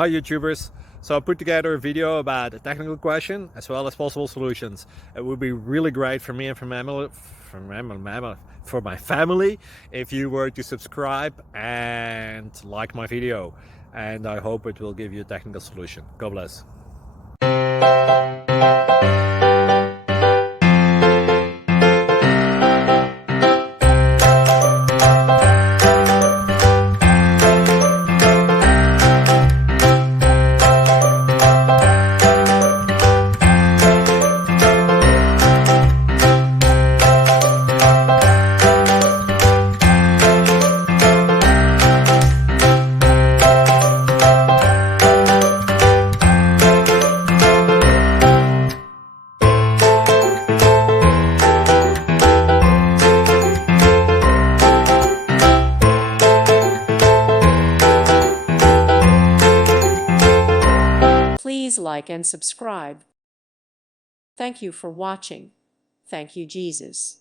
Hi YouTubers. So I put together a video about a technical question as well as possible solutions. It would be really great for me and for my family if you were to subscribe and like my video. And I hope it will give you a technical solution. God bless. Please like and subscribe. Thank you for watching. Thank you, Jesus.